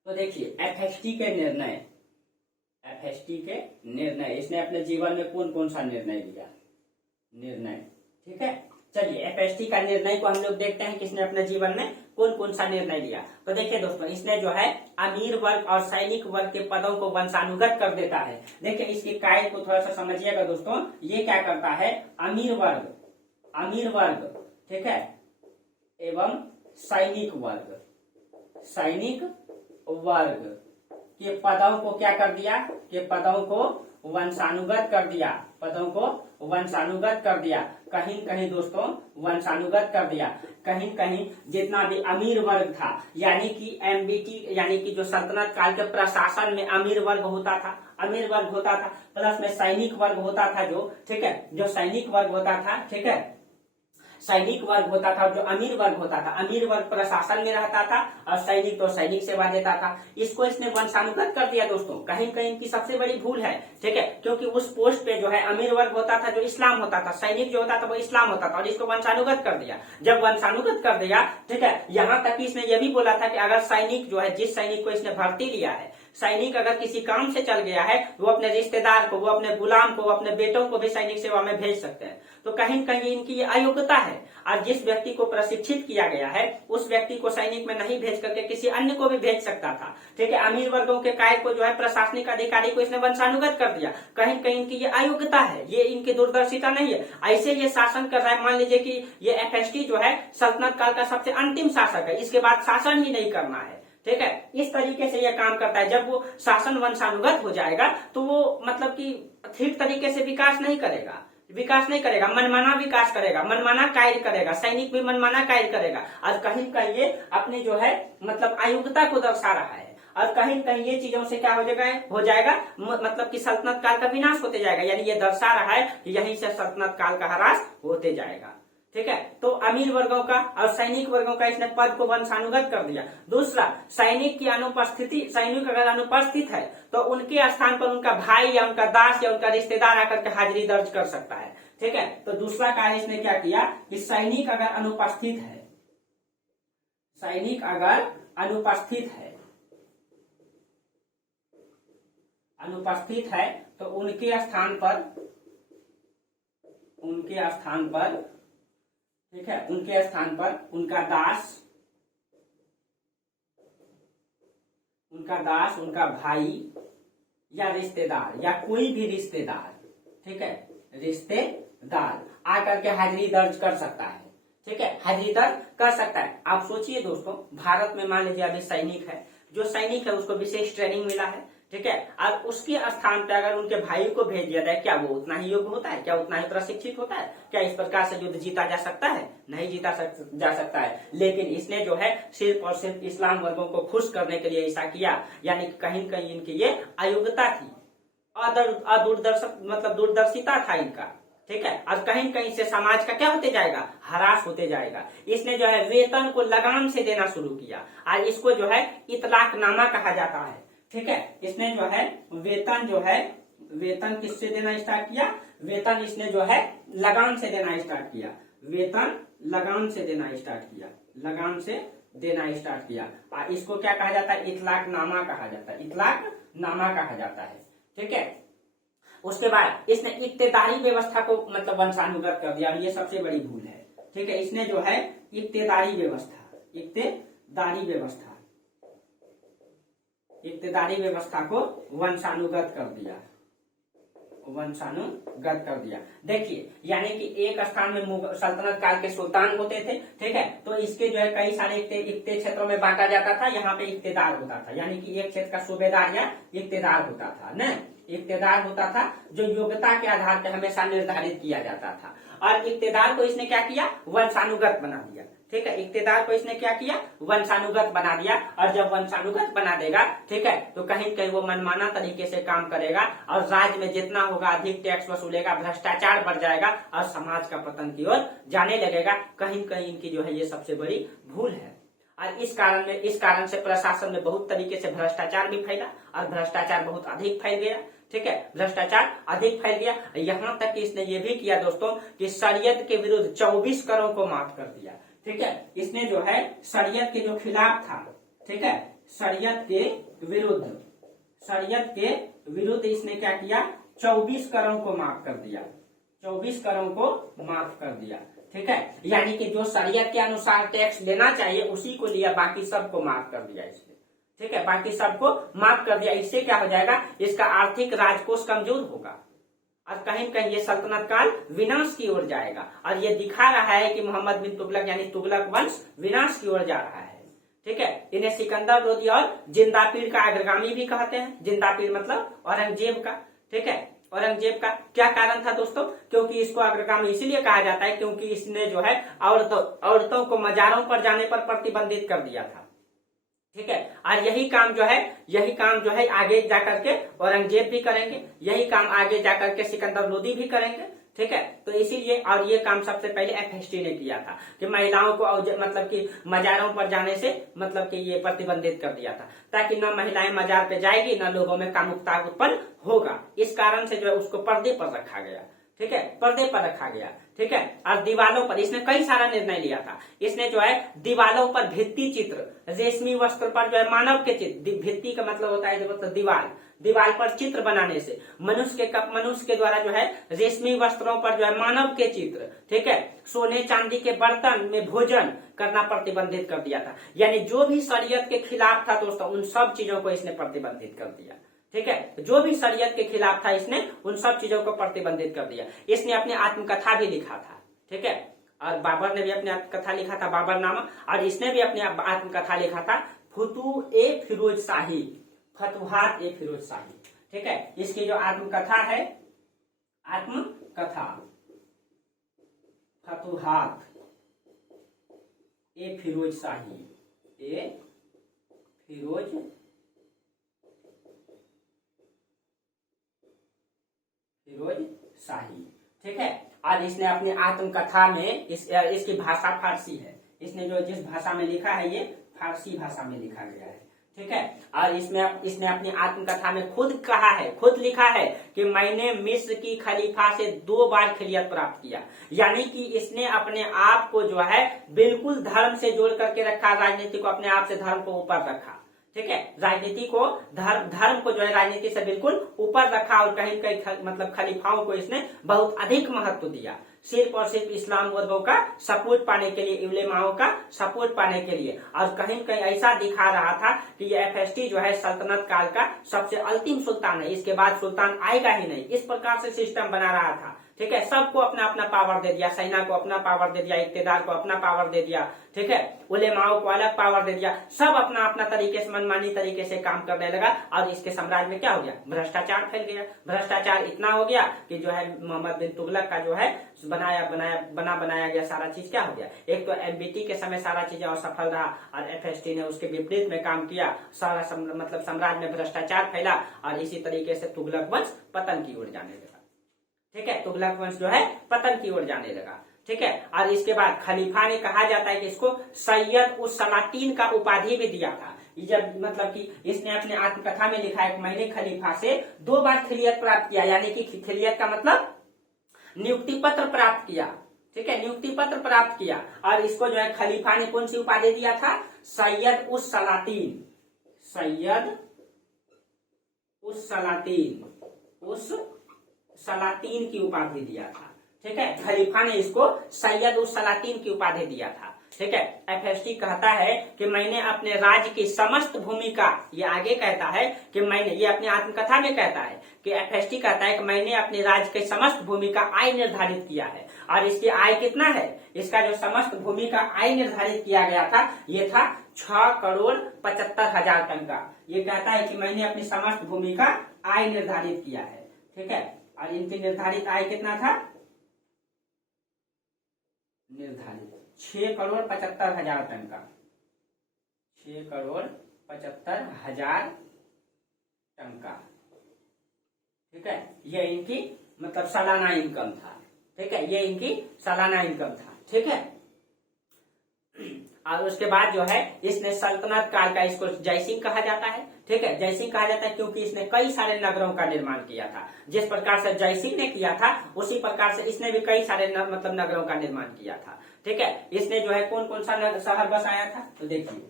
तो देखिए, एफएसटी के निर्णय इसने अपने जीवन में कौन कौन सा निर्णय लिया। ठीक है, चलिए एफएसटी का निर्णय को हम लोग देखते हैं कि इसने अपने जीवन में कौन कौन सा निर्णय लिया। तो देखिए दोस्तों, इसने जो है अमीर वर्ग और सैनिक वर्ग के पदों को वंशानुगत कर देता है। देखिए, इसके कार्य को थोड़ा सा समझिएगा दोस्तों। ये क्या करता है, अमीर वर्ग, ठीक है, एवं सैनिक वर्ग के पदों को क्या कर दिया, के पदों को वंशानुगत कर दिया, कहीं कहीं दोस्तों वंशानुगत कर दिया। कहीं जितना भी अमीर वर्ग था, यानी कि एमबीटी यानी कि जो सल्तनत काल के प्रशासन में अमीर वर्ग होता था, प्लस में सैनिक वर्ग होता था जो, ठीक है, जो सैनिक वर्ग होता था, ठीक है, सैनिक वर्ग होता था, जो अमीर वर्ग होता था, अमीर वर्ग प्रशासन में रहता था और सैनिक तो सैनिक सेवा देता था। इसको इसने वंशानुगत कर दिया दोस्तों। कहीं कहीं इनकी सबसे बड़ी भूल है, ठीक है, क्योंकि उस पोस्ट पे जो है अमीर वर्ग होता था जो इस्लाम होता था, सैनिक जो होता था वो इस्लाम होता था, और इसको वंशानुगत कर दिया। जब वंशानुगत कर दिया, ठीक है, यहाँ तक इसने यह भी बोला था कि अगर सैनिक जो है, जिस सैनिक को इसने भर्ती लिया है, सैनिक अगर किसी काम से चल गया है, वो अपने रिश्तेदार को, वो अपने गुलाम को, अपने बेटों को भी सैनिक सेवा में भेज सकते हैं। तो कहीं कहीं इनकी ये अयोग्यता है। और जिस व्यक्ति को प्रशिक्षित किया गया है उस व्यक्ति को सैनिक में नहीं भेज करके किसी अन्य को भी भेज सकता था, ठीक है। अमीर वर्गों के काय को जो है प्रशासनिक अधिकारी को इसने वंशानुगत कर दिया। कहीं कहीं इनकी ये अयोग्यता है, ये इनकी दूरदर्शिता नहीं है। ऐसे ये शासन कर रहा है, मान लीजिए कि ये FST जो है सल्तनत काल का सबसे अंतिम शासक है, इसके बाद शासन ही नहीं करना है, ठीक है। इस तरीके से यह काम करता है। जब वो शासन वंशानुगत हो जाएगा तो वो मतलब कि ठीक तरीके से विकास नहीं करेगा, मनमाना विकास करेगा, मनमाना कार्य करेगा, सैनिक भी मनमाना कार्य करेगा। और कहीं कहीं ये अपनी जो है मतलब अयोग्यता को दर्शा रहा है। और कहीं कहीं ये चीजों से क्या हो जाएगा मतलब कि सल्तनत काल का विनाश होते जाएगा। यानी ये दर्शा रहा है कि यहीं से सल्तनत काल का ह्रास होते जाएगा, ठीक है। तो अमीर वर्गों का और सैनिक वर्गों का इसने पद को वंशानुगत कर दिया। दूसरा, सैनिक की अनुपस्थिति, सैनिक अगर अनुपस्थित है तो उनके स्थान पर उनका भाई या उनका दास या उनका रिश्तेदार आकर के हाजिरी दर्ज कर सकता है, ठीक है। तो दूसरा कार्य इसने क्या किया कि सैनिक अगर अनुपस्थित है, सैनिक अगर अनुपस्थित है तो उनके स्थान पर, ठीक है, उनके स्थान पर उनका दास, उनका भाई या रिश्तेदार या कोई भी रिश्तेदार, ठीक है, रिश्तेदार आकर के हाजिरी दर्ज कर सकता है, ठीक है, हाजिरी दर्ज कर सकता है। आप सोचिए दोस्तों, भारत में मान लीजिए अभी सैनिक है, जो सैनिक है उसको विशेष ट्रेनिंग मिला है, ठीक है, और उसके स्थान पर अगर उनके भाई को भेज दिया जाए, क्या वो उतना ही योग्य होता है? क्या उतना ही प्रशिक्षित होता है? क्या इस प्रकार से युद्ध जीता जा सकता है? नहीं जीता जा सकता है। लेकिन इसने जो है सिर्फ और सिर्फ इस्लाम वर्गों को खुश करने के लिए ऐसा किया। यानी कहीं कहीं इनकी ये अयोग्यता थी, दूरदर्शिता था इनका, ठीक है। और कहीं कहीं से समाज का क्या होते जाएगा? ह्रास होते जाएगा। इसने जो है वेतन को लगाम से देना शुरू किया और इसको जो है इतलाकनामा कहा जाता है, ठीक है। इसने जो है वेतन किससे देना स्टार्ट किया? वेतन इसने जो है लगाम से देना स्टार्ट किया, वेतन लगाम से देना स्टार्ट किया, लगाम से देना स्टार्ट किया। और इसको क्या कहा जाता है? इतलाकनामा कहा जाता है, इतलाकनामा कहा जाता है, ठीक है। उसके बाद इसने इक्तेदारी व्यवस्था को मतलब वंशानुगत कर दिया, और ये सबसे बड़ी भूल है, ठीक है। इसने जो है इक्तेदारी व्यवस्था को वंशानुगत कर दिया, देखिए। यानी कि एक स्थान में सल्तनत काल के सुल्तान होते थे, ठीक है, तो इसके जो है कई सारे इक्ते क्षेत्रों में बांटा जाता था। यहाँ पे इक्तेदार होता था, यानी कि एक क्षेत्र का सूबेदार या इक्तेदार होता था न, इक्तेदार होता था जो योग्यता के आधार पर हमेशा निर्धारित किया जाता था। और इक्तेदार को इसने क्या किया? वंशानुगत बना दिया, ठीक है। इक्तेदार को इसने क्या किया? वंशानुगत बना दिया। और जब वंशानुगत बना देगा, ठीक है, तो कहीं कहीं वो मनमाना तरीके से काम करेगा और राज्य में जितना होगा अधिक टैक्स वसूलेगा, भ्रष्टाचार बढ़ जाएगा और समाज का पतन की ओर जाने लगेगा। कहीं कहीं इनकी जो है ये सबसे बड़ी भूल है। और इस कारण से प्रशासन में बहुत तरीके से भ्रष्टाचार भी फैला और भ्रष्टाचार बहुत अधिक फैल गया, ठीक है, भ्रष्टाचार अधिक फैल गया। यहाँ तक कि इसने ये भी किया दोस्तों कि शरीयत के विरुद्ध 24 करों को माफ कर दिया, ठीक है। इसने जो है शरीयत के जो खिलाफ था, ठीक है, शरीयत के विरुद्ध इसने क्या किया? 24 करों को माफ कर दिया, 24 करों को माफ कर दिया, ठीक है। यानी कि जो शरीयत के अनुसार टैक्स लेना चाहिए उसी को लिया, बाकी सबको माफ कर दिया इसने, ठीक है, बाकी सबको माफ कर दिया। इससे क्या हो जाएगा? इसका आर्थिक राजकोष कमजोर होगा और कहीं कहीं ये सल्तनत काल विनाश की ओर जाएगा। और ये दिखा रहा है कि मोहम्मद बिन तुगलक यानी तुगलक वंश विनाश की ओर जा रहा है, ठीक है। इन्हें सिकंदर लोदी और जिंदापीर का अग्रगामी भी कहते हैं। जिंदापीर मतलब औरंगजेब का, ठीक है, औरंगजेब का। क्या कारण था दोस्तों? क्योंकि इसको अग्रगामी इसीलिए कहा जाता है क्योंकि इसने जो है औरतों को मजारों पर जाने पर प्रतिबंधित कर दिया था, ठीक है। और यही काम जो है आगे जाकर के औरंगजेब भी करेंगे, यही काम आगे जाकर के सिकंदर लोदी भी करेंगे, ठीक है। तो इसीलिए और ये काम सबसे पहले FST ने किया था कि महिलाओं को मतलब कि मजारों पर जाने से मतलब कि ये प्रतिबंधित कर दिया था, ताकि न महिलाएं मजार पे जाएगी न लोगों में कामुकता उत्पन्न होगा। इस कारण से जो है उसको पर्दे पर रखा गया, ठीक है, पर्दे पर रखा गया, ठीक है। और दीवालों पर इसने कई सारा निर्णय लिया था। इसने जो है दीवालों पर भित्ति चित्र, रेशमी वस्त्र पर जो है मानव के चित्र, भित्ति का मतलब होता है मतलब दीवाल पर चित्र बनाने से मनुष्य के द्वारा जो है रेशमी वस्त्रों पर जो है मानव के चित्र, ठीक है, सोने चांदी के बर्तन में भोजन करना प्रतिबंधित कर दिया था। यानी जो भी शरीयत के खिलाफ था दोस्तों, उन सब चीजों को इसने प्रतिबंधित कर दिया, ठीक है। जो भी शरीयत के खिलाफ था इसने उन सब चीजों को प्रतिबंधित कर दिया। इसने अपनी आत्मकथा भी लिखा था, ठीक है, और बाबर ने भी अपनी आत्मकथा लिखा था, बाबरनामा, और इसने भी अपनी आत्मकथा लिखा था फतुहात ए फिरोज शाही, ठीक है। इसकी जो आत्मकथा है, आत्मकथा फतुहात ए फिरोज शाही, फिरोज शाही, ठीक है। और इसने अपनी आत्मकथा में इसकी भाषा फारसी है। इसने जो जिस भाषा में लिखा है ये फारसी भाषा में लिखा गया है, ठीक है। और इसने अपनी आत्मकथा में खुद लिखा है कि मैंने मिस्र की खलीफा से 2 बार खिलियत प्राप्त किया। यानी कि इसने अपने आप को जो है बिल्कुल धर्म से जोड़ करके रखा, राजनीति को अपने आप से धर्म को ऊपर रखा, ठीक है। राजनीति को धर्म को जो है राजनीति से बिल्कुल ऊपर रखा, और कहीं कहीं मतलब खलीफाओं को इसने बहुत अधिक महत्व दिया, सिर्फ और सिर्फ इस्लाम वर्गों का सपोर्ट पाने के लिए, उलेमाओं का सपोर्ट पाने के लिए। और कहीं कहीं ऐसा दिखा रहा था कि ये FST जो है सल्तनत काल का सबसे अंतिम सुल्तान है, इसके बाद सुल्तान आएगा ही नहीं, इस प्रकार से सिस्टम बना रहा था, ठीक है। सबको अपना अपना पावर दे दिया, सेना को अपना पावर दे दिया, इक्तेदार को अपना पावर दे दिया, ठीक है, उलेमाओं को अलग पावर दे दिया, सब अपना अपना तरीके से मनमानी तरीके से काम करने लगा। और इसके साम्राज्य में क्या हो गया, भ्रष्टाचार फैल गया। भ्रष्टाचार इतना हो गया कि जो है मोहम्मद बिन तुगलक का जो है बनाया गया सारा चीज क्या हो गया। एक तो MBT के समय सारा चीजें असफल रहा, और FST ने उसके विपरीत में काम किया, सारा मतलब साम्राज्य में भ्रष्टाचार फैला, और इसी तरीके से तुगलक वंश पतन की ओर जाने लगा, ठीक है। तुगलक वंश जो है पतन की ओर जाने लगा, ठीक है। और इसके बाद खलीफा ने, कहा जाता है कि इसको सैयद उस सलातीन का उपाधि भी दिया था। जब मतलब कि इसने अपने आत्मकथा में लिखा है कि मैंने खलीफा से 2 बार खिलियत प्राप्त किया, यानी कि खिलियत का मतलब नियुक्ति पत्र प्राप्त किया, ठीक है, नियुक्ति पत्र प्राप्त किया। और इसको जो है खलीफा ने कौन सी उपाधि दिया था, सैयद उस सलातीन, उस सलातीन की उपाधि दिया था, ठीक है। खलीफा ने इसको सैयद उस सलातीन की उपाधि दिया था, ठीक है। FST कहता है कि मैंने अपने राज्य की समस्त भूमिका, ये आगे कहता है कि मैंने, ये अपनी आत्मकथा में कहता है कि FST कहता है कि मैंने अपने राज्य के समस्त भूमिका आय निर्धारित किया है। और इसकी आय कितना है, इसका जो समस्त भूमिका आय निर्धारित किया गया था ये था 6,75,000 टन का। ये कहता है कि मैंने अपनी समस्त भूमिका आय निर्धारित किया है, ठीक है। और इनकी निर्धारित आय कितना था, निर्धारित 6,75,000 टन का, 6,75,000 टन का, ठीक है। ये इनकी मतलब सालाना इनकम था, ठीक है, ये इनकी सालाना इनकम था, ठीक है। और उसके बाद जो है इसने सल्तनत काल का, इसको जयसिंह कहा जाता है, ठीक है, जयसिंह कहा जाता है क्योंकि इसने कई सारे नगरों का निर्माण किया था। जिस प्रकार से जयसिंह ने किया था उसी प्रकार से इसने भी कई सारे मतलब नगरों का निर्माण किया था, ठीक है। इसने जो है कौन कौन सा शहर बसाया था, तो देखिए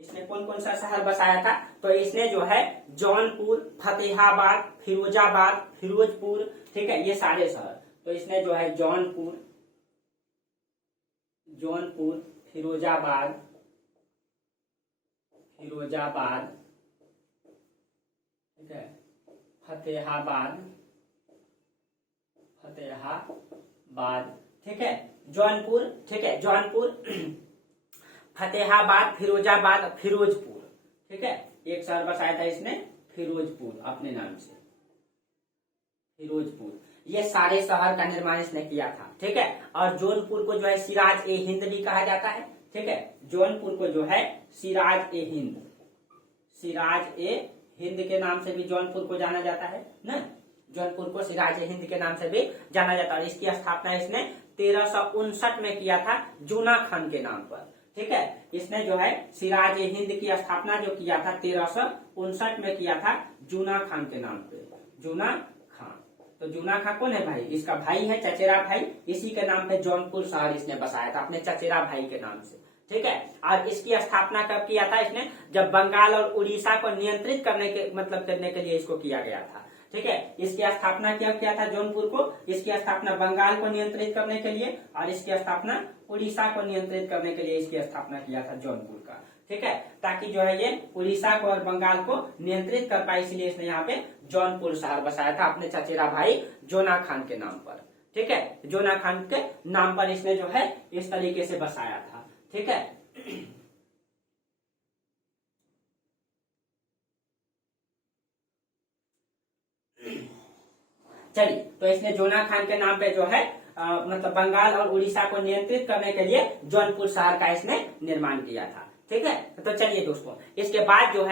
इसने कौन कौन सा शहर बसाया था। तो इसने जो है जौनपुर, फतेहाबाद, फिरोजपुर, ठीक है, ये सारे शहर। तो इसने जो है जौनपुर, फिरोजाबाद, ठीक है, फतेहाबाद, ठीक है, जौनपुर, ठीक है, जौनपुर, फतेहाबाद, फिरोजाबाद, फिरोजपुर, ठीक है। एक शहर बसाया था इसने फिरोजपुर अपने नाम से, फिरोजपुर। ये सारे शहर का निर्माण इसने किया था। ठीक है, और जौनपुर को जो है सिराज ए हिंद भी कहा जाता है। ठीक है, जौनपुर को जो है सिराज ए हिंद, सिराज ए हिंद के नाम से भी जौनपुर को जाना जाता है ना। जौनपुर को सिराज ए हिंद के नाम से भी जाना जाता है। इसकी स्थापना इसने 1359 में किया था जूना खान के नाम पर। ठीक है, इसने जो है सिराज ए हिंद की स्थापना जो किया था 1359 में किया था जूना खान के नाम पे। जूना खान, तो जूना खान कौन है भाई? इसका भाई है, चचेरा भाई। इसी के नाम पे जौनपुर शहर इसने बसाया था अपने चचेरा भाई के नाम से। ठीक है, और इसकी स्थापना कब किया था इसने? जब बंगाल और उड़ीसा को नियंत्रित करने के करने के लिए इसको किया गया था। ठीक है, इसकी स्थापना क्या किया था जौनपुर को? इसकी स्थापना बंगाल को नियंत्रित करने के लिए और इसकी स्थापना उड़ीसा को नियंत्रित करने के लिए इसकी स्थापना किया था जौनपुर का। ठीक है, ताकि जो है ये उड़ीसा को और बंगाल को नियंत्रित कर पाए, इसलिए इसने यहाँ पे जौनपुर शहर बसाया था अपने चचेरा भाई जोना खान के नाम पर। ठीक है, जोना खान के नाम पर इसने जो है इस तरीके से बसाया था। ठीक है, चलिए, तो इसने जोना खान के नाम पे जो है मतलब बंगाल और उड़ीसा को नियंत्रित करने के लिए जौनपुर शहर का इसने निर्माण किया था। ठीक है, तो चलिए दोस्तों, इसके बाद जो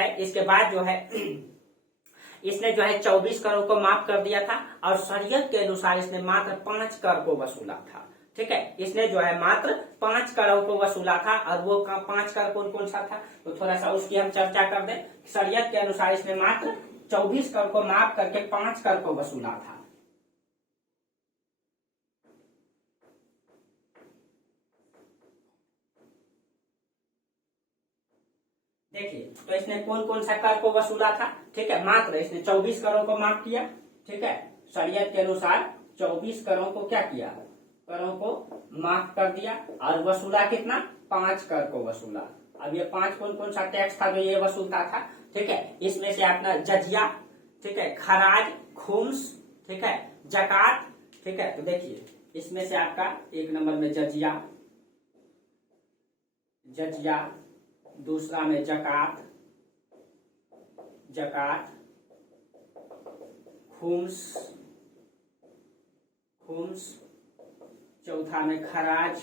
है इसने जो है 24 करोड़ को माफ कर दिया था और शरीयत के अनुसार इसने मात्र 5 करोड़ को वसूला था। ठीक है, इसने जो है मात्र 5 करोड़ को वसूला था और वो 5 करोड़ कौन कौन सा था, तो थोड़ा सा उसकी हम चर्चा कर दें। शरीयत के अनुसार इसने मात्र 24 करोड़ को माफ करके 5 करोड़ को वसूला था। देखिए, तो इसने कौन कौन सा कर को वसूला था? ठीक है, मात्र इसने 24 करोड़ को माफ किया। ठीक है, शरीयत के अनुसार 24 करोड़ को क्या किया? करोड़ को माफ कर दिया और वसूला कितना? 5 करोड़ को वसूला। अब ये 5 कौन कौन सा टैक्स था जो ये वसूलता था? ठीक है, इसमें से अपना जजिया, ठीक है, खराज, खुम्स, ठीक है, जकात। ठीक है, तो देखिए इसमें से आपका 1 नंबर में जजिया, दूसरा में जकात, खुम्स, चौथा में खराज,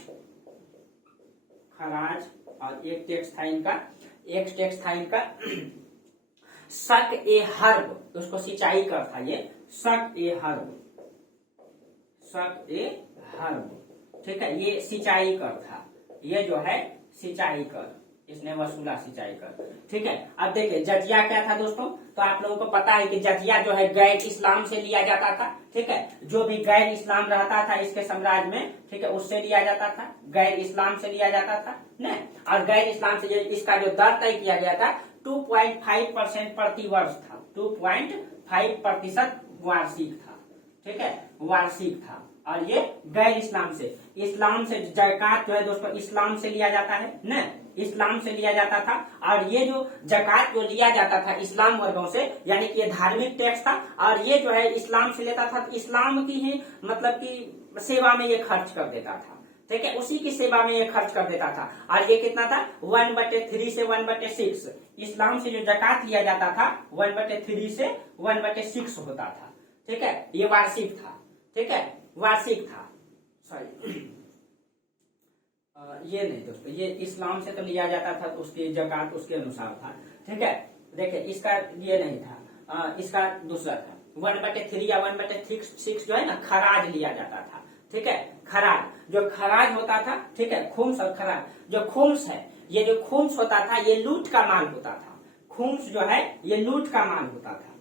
और एक टैक्स था इनका शक ए हर्ब, उसको सिंचाई कर था ये शक ए हर्ब। ठीक है, ये सिंचाई कर था, ये जो है सिंचाई कर इसने वसूला, सिंचाई कर। ठीक है, अब देखिए जजिया क्या था दोस्तों, तो आप लोगों को पता है कि जजिया जो है गैर इस्लाम से लिया जाता था। ठीक है, जो भी गैर इस्लाम रहता था इसके साम्राज्य में, ठीक है, उससे लिया जाता था, गैर इस्लाम से लिया जाता था न। और गैर इस्लाम से इसका जो दर तय किया गया था 2.5% प्रति वर्ष था, 2.5% वार्षिक था। ठीक है, वार्षिक था। और ये गैर इस्लाम से जकात जो है दोस्तों इस्लाम से लिया जाता है न, इस्लाम से लिया जाता था। और ये जो जकात जो लिया जाता था इस्लाम वर्गों से, यानी कि ये धार्मिक टैक्स था और ये जो है इस्लाम से लेता था, इस्लाम की ही मतलब की सेवा में ये खर्च कर देता था। ठीक है, उसी की सेवा में ये खर्च कर देता था। और ये कितना था? 1/3 से 1/6। इस्लाम से जो जकात लिया जाता था 1/3 से 1/6 होता था। ठीक है, ये वार्षिक था। ठीक है, वार्षिक था, सॉरी ये नहीं दोस्तों, ये इस्लाम से तो लिया जाता था, उसकी जकात उसके अनुसार था। ठीक है, देखिए इसका ये नहीं था, इसका दूसरा था 1/3 या 1/6 जो है ना खराज लिया जाता था। ठीक है, खराज जो खराज होता था, ठीक है, खुम्स और खराज। जो खुम्स है, ये जो खुम्स होता था ये लूट का माल होता था। खुम्स जो है ये लूट का माल होता था,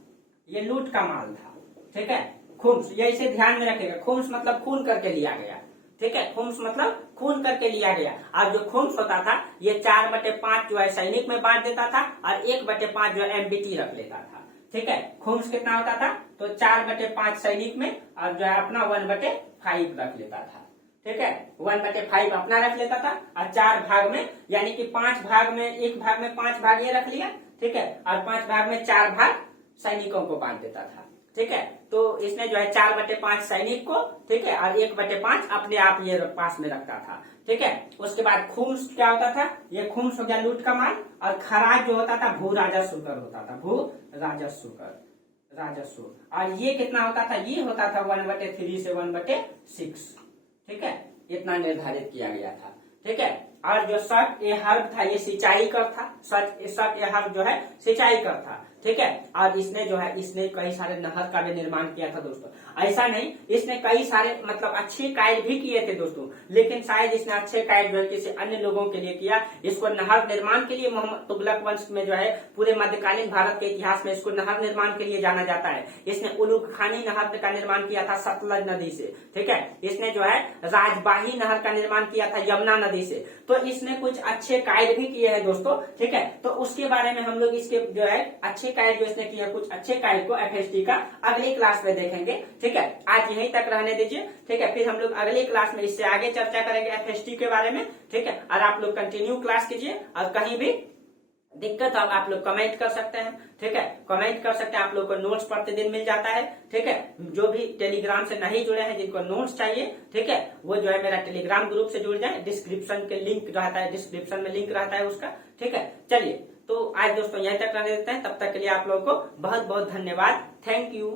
ये लूट का माल था। ठीक है, खुम्स, ये इसे ध्यान में रखेगा, खुम्स मतलब खून करके लिया गया। ठीक है, खुम्स मतलब खून करके लिया गया। और जो खुम्स होता था ये 4/5 जो है सैनिक में बांट देता था और 1/5 जो है एमबीटी रख लेता था। ठीक है, खुम्स कितना होता था? तो 4/5 सैनिक में और जो है अपना 1/5 रख लेता था। ठीक है, 1/5 अपना रख लेता था और 4 भाग में, यानी कि 5 भाग में, 1 भाग में 5 भाग ये रख लिया। ठीक है, और 5 भाग में 4 भाग सैनिकों को बांट देता था। ठीक है, तो इसने जो है 4/5 सैनिक को, ठीक है, और 1/5 अपने आप ये पास में रखता था। ठीक है, उसके बाद खुम्स क्या होता था? ये खुम्स हो गया लूट का माल। और खराज जो होता था भू राजस्व कर होता था, भू राजस्व कर, राजस्व। और ये कितना होता था, ये होता था 1/3 से 1/6, ठीक है, इतना निर्धारित किया गया था, ठीक है। और जो शक ए हर्ब था ये सिंचाई कर था, शक ए हर्ब जो है सिंचाई कर था, ठीक है। और इसने जो है इसने कई सारे नहर का भी निर्माण किया था दोस्तों। ऐसा नहीं, इसने कई सारे मतलब अच्छे कार्य भी किए थे दोस्तों, लेकिन शायद इसने अच्छे कार्य जो है किसी अन्य लोगों के लिए किया। इसको नहर निर्माण के लिए मोहम्मद तुगलक वंश में जो है पूरे मध्यकालीन भारत के इतिहास में इसको नहर निर्माण के लिए जाना जाता है। इसने उलुग खानी नहर का निर्माण किया था सतलज नदी से, ठीक है। इसने जो है राजबाही नहर का निर्माण किया था यमुना नदी से। तो इसने कुछ अच्छे कार्य भी किए हैं दोस्तों, ठीक है। तो उसके बारे में हम लोग इसके जो है अच्छे कार्य जो इसने किए, कुछ अच्छे कार्य को एफएसटी का अगली क्लास में देखेंगे, ठीक है। आज यहीं तक रहने दीजिए, ठीक है। फिर हम लोग अगली क्लास में इससे आगे चर्चा करेंगे एफएसटी के बारे में, ठीक है। और आप लोग कंटिन्यू क्लास कीजिए, और कहीं भी दिक्कत हो आप लोग कमेंट कर सकते हैं, ठीक है, कमेंट कर सकते हैं। आप लोग को नोट्स प्रतिदिन मिल जाता है, ठीक है। जो भी टेलीग्राम से नहीं जुड़े हैं, जिनको नोट्स चाहिए, ठीक है, वो जो है मेरा टेलीग्राम ग्रुप से जुड़ जाए, डिस्क्रिप्शन के लिंक रहता है, डिस्क्रिप्शन में लिंक रहता है उसका, ठीक है। चलिए, तो आज दोस्तों यहीं तक रहने देते हैं, तब तक के लिए आप लोगों को बहुत बहुत धन्यवाद, थैंक यू।